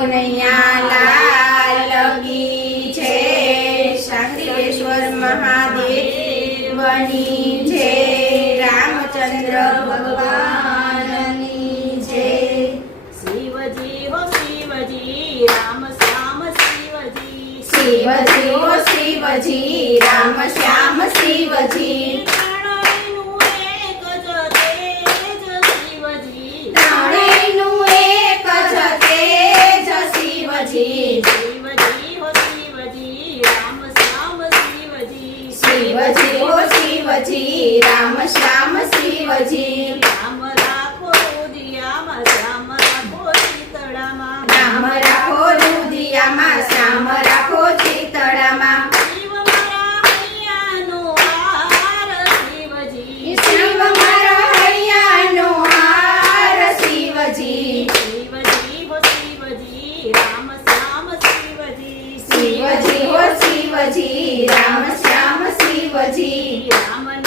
કનૈયા લાલ કી જય। શાંતિશ્વર મહાદેવની જય। રામચંદ્ર ભગવાનની જય। શિવજી હો શિવજી રામ શ્યામ શિવજી। શિવજી હો શિવજી રામ શ્યામ શિવજી। ત્રણેયનું એક જ તેજ શિવજી। ત્રણેયનું એક જ તેજ શિવજી। શિવજી હો શિવજી રામ શ્યામ શિવજી। શિવજી હો શિવજી રામ શ્યામ શિવજી। રામ રાખો રુદિયામાં શ્યામ રાખો શીતળામાં। રામ રાખો રુદિયામાં શ્યામ રાખો શીતળામાં। શિવ મારા હૈયાનો હાર શિવજી। શિવ મારા હૈયાનો હાર શિવજી। શિવજી હો શિવજી રામ શ્યામ શિવજી। શિવજી હો શિવજી રામ શ્યામ શિવજી। રામને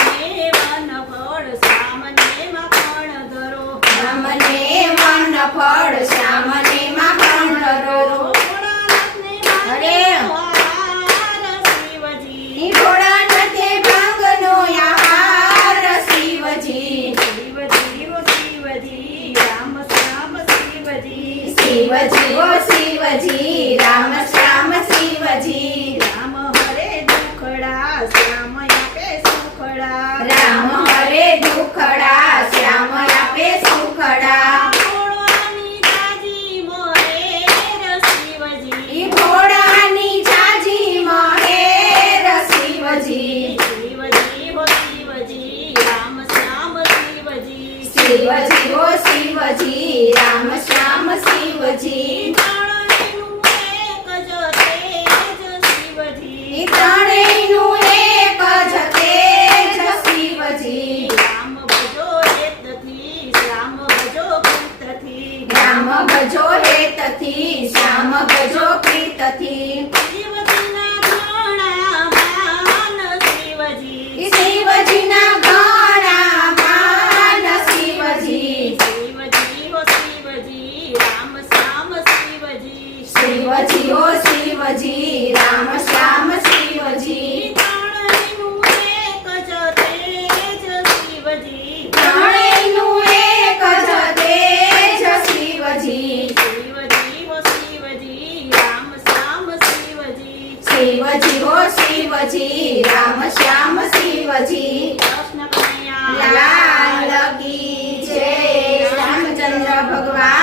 વન ફળ શ્યામને માખણ ધરો। રામને વન ફળ શ્યામને માખણ ધરો। ભોળાનાથને અરે! હાર શિવજી। ભોળાનાથે ભાંગનો આહાર શિવજી। શિવજી હો શિવજી રામ શ્યામ શિવજી। શિવજી હો શિવજી રામ શ્યામ શિવજી। રામ હરે દુખડા શ્યામ આપે સુખડા। રામ હરે દુખડા શ્યામ આપે સુખડા। ભોળાની જાજી મહેર શિવજી। ભોળાની જાજી મહેર શિવજી। શિવજી હો શિવજી રામ શ્યામ શિવજી। શિવજી હો શિવજી રામ શ્યામ શિવજી। ત્રણેયનું એક જ તેજ શિવજી। ત્રણેયનું એક જ તેજ શિવજી। રામ ભજો હેતથી શ્યામ ભજો પ્રીતથી। રામ ભજો હેતથી શ્યામ ભજો પ્રીતથી। શિવજીના ઘણા માન શિવજી। શિવજીના ઘણા માન શિવજી। શિવજી હો શિવજી રામ શ્યામ શિવજી। શિવજી હો શિવજી રામ શ્યામ શિવજી। ત્રણેયનું એક જ તેજ શિવજી। ત્રણેયનું એક જ તેજ શિવજી। શિવજી હો શિવજી રામ શ્યામ શિવજી। શિવજી હો શિવજી રામ શ્યામ શિવજી। કૃષ્ણ કનૈયા લાલ કી જય। રામચંદ્ર ભગવાન